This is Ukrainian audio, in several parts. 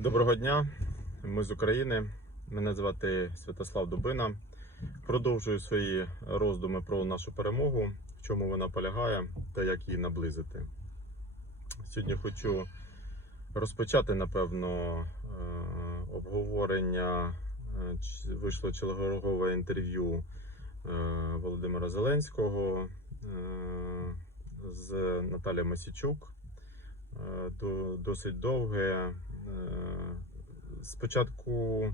Доброго дня, ми з України. Мене звати Святослав Дубина. Продовжую свої роздуми про нашу перемогу, в чому вона полягає та як її наблизити. Сьогодні хочу розпочати, напевно, е, обговорення. е, Вийшло чергове інтерв'ю е, Володимира Зеленського з Наталією Масічук. Досить довге. Е, Спочатку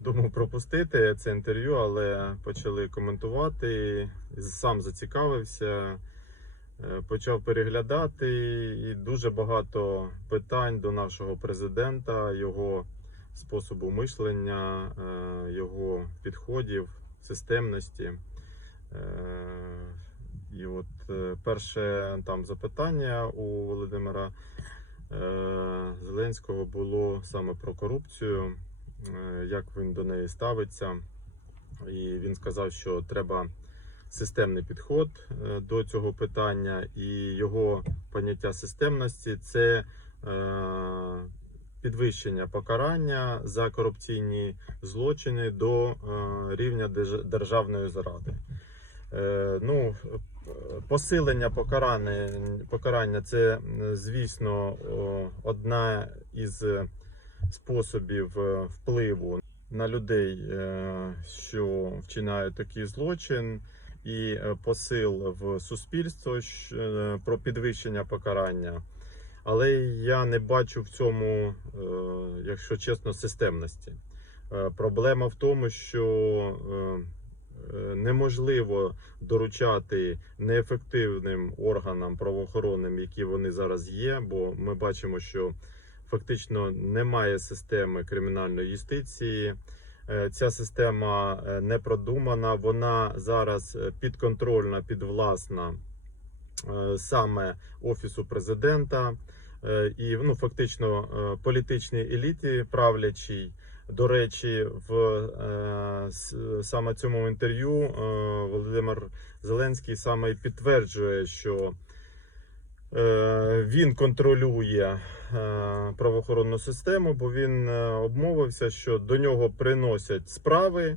думав пропустити це інтерв'ю, але почали коментувати. Сам зацікавився, е, почав переглядати і дуже багато питань до нашого президента, його способу мислення, е, його підходів, системності. І от перше там запитання у Володимира Зеленського було саме про корупцію, е, як він до неї ставиться. І він сказав, що треба системний підход е, до цього питання, і його поняття системності це е, підвищення покарання за корупційні злочини до е, рівня державної зради. Е, Ну, посилення покарання, покарання це, звісно, одна із е, способів е, впливу на людей, е, що вчинають такий злочин, і е, посил в суспільство е, про підвищення покарання. Але я не бачу в цьому, е, якщо чесно, системності. Е, Проблема в тому, що е, е, неможливо доручати неефективним органам правоохоронним, які вони зараз є, бо ми бачимо, що фактично немає системи кримінальної юстиції. Е, Ця система е, не продумана, вона зараз е, підконтрольна, підвласна е, саме офісу президента е, і ну фактично е, політичній еліті правлячій. До речі, в е, саме цьому інтерв'ю е, Володимир Зеленський саме підтверджує, що е, він контролює правоохоронну систему, бо він обмовився, що до нього приносять справи,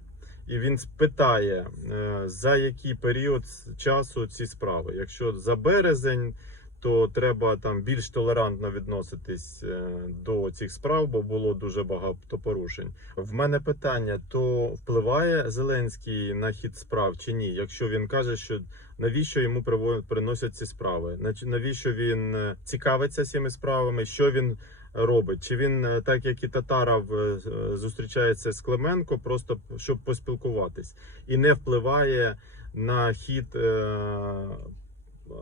і він спитає, е, за який період часу ці справи. Якщо за березень, то треба там більш толерантно відноситись е, до цих справ, бо було дуже багато порушень. В мене питання: то впливає Зеленський на хід справ чи ні? Якщо він каже, що навіщо йому приносять ці справи? Навіщо він е, цікавиться цими справами? Що він робить? Чи він, е, так як і Татаров, зустрічається з Клименко, просто щоб поспілкуватись, і не впливає на хід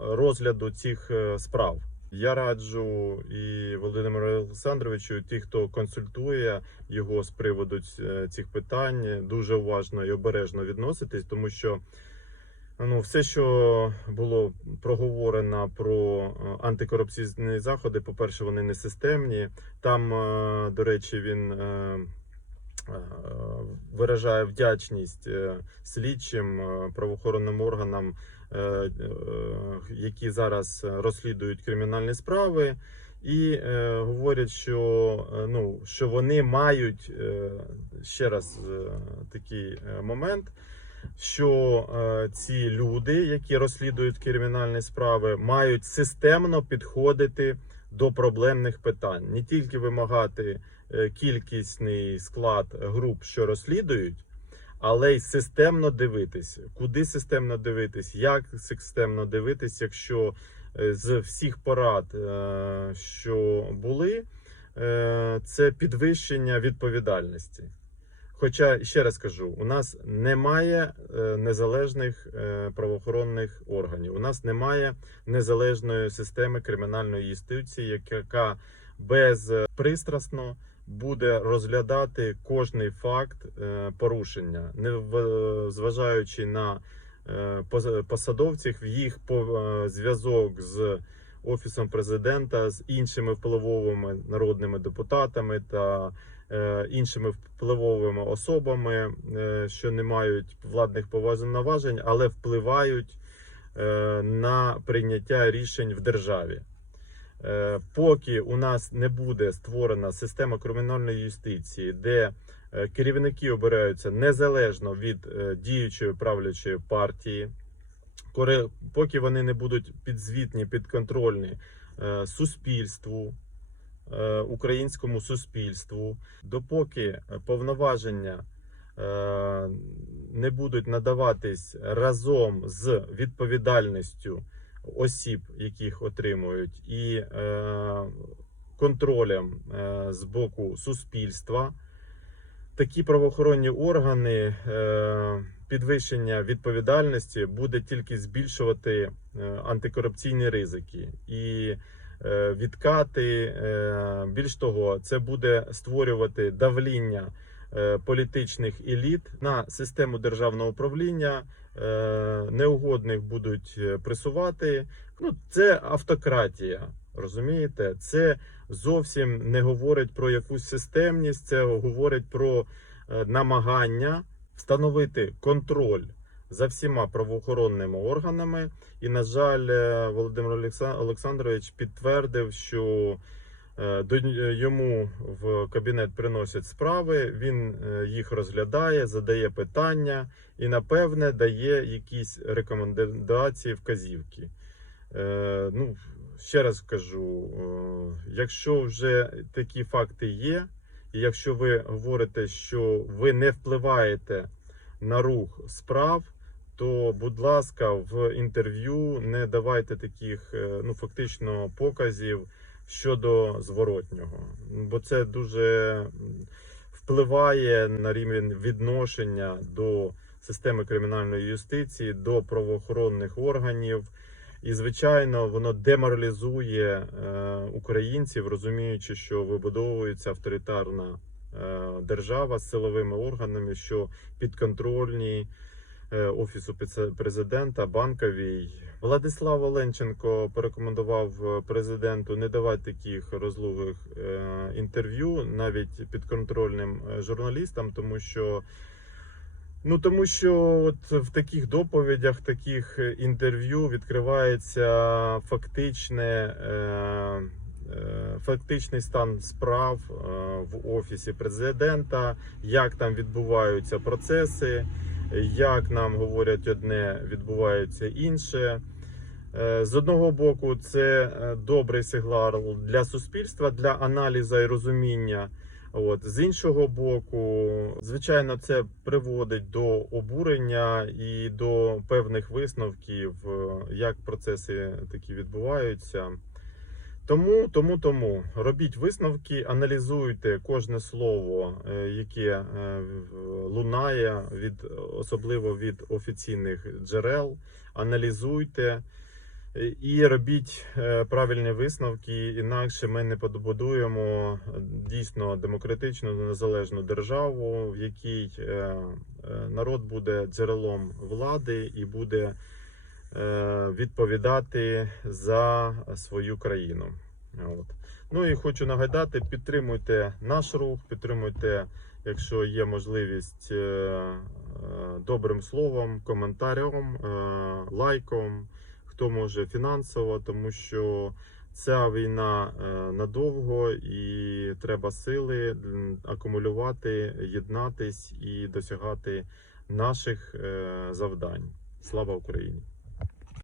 розгляду цих е, справ? Я раджу і Володимиру Олександровичу, ті, хто консультує його з приводу цих питань, дуже уважно і обережно відноситись, тому що ну, все, що було проговорено про е, антикорупційні заходи, по-перше, вони не системні. Там, е, до речі, він е, е, виражає вдячність е, слідчим е, правоохоронним органам, е, е, які зараз розслідують кримінальні справи. І е, говорять, що е, ну що вони мають е, ще раз е, такий е, момент, що е, ці люди, які розслідують кримінальні справи, мають системно підходити до проблемних питань, не тільки вимагати е, кількісний склад груп, що розслідують. Але й системно дивитись, куди системно дивитись, як системно дивитись, якщо е, з всіх порад, е, що були, е, це підвищення відповідальності. Хоча ще раз кажу, у нас немає е, незалежних е, правоохоронних органів, у нас немає незалежної системи кримінальної юстиції, яка безпристрасно буде розглядати кожний факт е, порушення, не в- зважаючи на е, пос- посадовців, їх е, зв'язок з офісом президента, з іншими впливовими народними депутатами та е, іншими впливовими особами, е, що не мають владних повноважень, але впливають е, на прийняття рішень в державі. Е, Поки у нас не буде створена система кримінальної юстиції, де е, керівники обираються незалежно від е, діючої правлячої партії, поки вони не будуть підзвітні, підконтрольні суспільству, українському суспільству, допоки повноваження не будуть надаватись разом з відповідальністю осіб, яких отримують, і е, контролем е, з боку суспільства, такі правоохоронні органи е, підвищення відповідальності буде тільки збільшувати е, антикорупційні ризики і е, відкати. Е, більш того, це буде створювати давління політичних еліт на систему державного управління. Е, неугодних будуть е, пресувати. Ну, це автократія. Розумієте, це зовсім не говорить про якусь системність, це говорить про е, намагання встановити контроль за всіма правоохоронними органами. І, на жаль, е, Володимир Олександрович підтвердив, що е, до йому в кабінет приносять справи, він е, їх розглядає, задає питання і, напевне, дає якісь рекомендації, вказівки. Е, ну, ще раз кажу: е, якщо вже такі факти є, і якщо ви говорите, що ви не впливаєте на рух справ, то, будь ласка, в інтерв'ю не давайте таких е, ну, фактично показів щодо зворотнього, бо це дуже впливає на рівень відношення до системи кримінальної юстиції, до правоохоронних органів. І, звичайно, воно деморалізує е, українців, розуміючи, що вибудовується авторитарна е, держава з силовими органами, що підконтрольні офісу піце- президента, банковій. Владислав Оленченко порекомендував е, президенту не давати таких розлугих е, інтерв'ю навіть підконтрольним е, журналістам, тому що. Ну тому що от в таких доповідях, таких е, інтерв'ю відкривається фактичне, е, е, фактичний стан справ е, в офісі президента, як там відбуваються процеси, як нам говорять одне, відбувається інше. Е, З одного боку, це е, добрий сигнал для суспільства, для аналізу і розуміння. От з іншого боку, звичайно, це приводить до обурення і до певних висновків, е, як процеси такі відбуваються. Тому, тому, тому робіть висновки, аналізуйте кожне слово, е, яке е, лунає від особливо від офіційних джерел. Аналізуйте. Е, І робіть правильні висновки, інакше ми не побудуємо дійсно демократичну незалежну державу, в якій народ буде джерелом влади і буде відповідати за свою країну. От. Ну і хочу нагадати: підтримуйте наш рух, підтримуйте, якщо є можливість, е, е, добрим словом, коментарем, е, лайком хто може фінансово, тому що ця війна е, надовго і треба сили акумулювати, єднатись і досягати наших е, завдань. Слава Україні!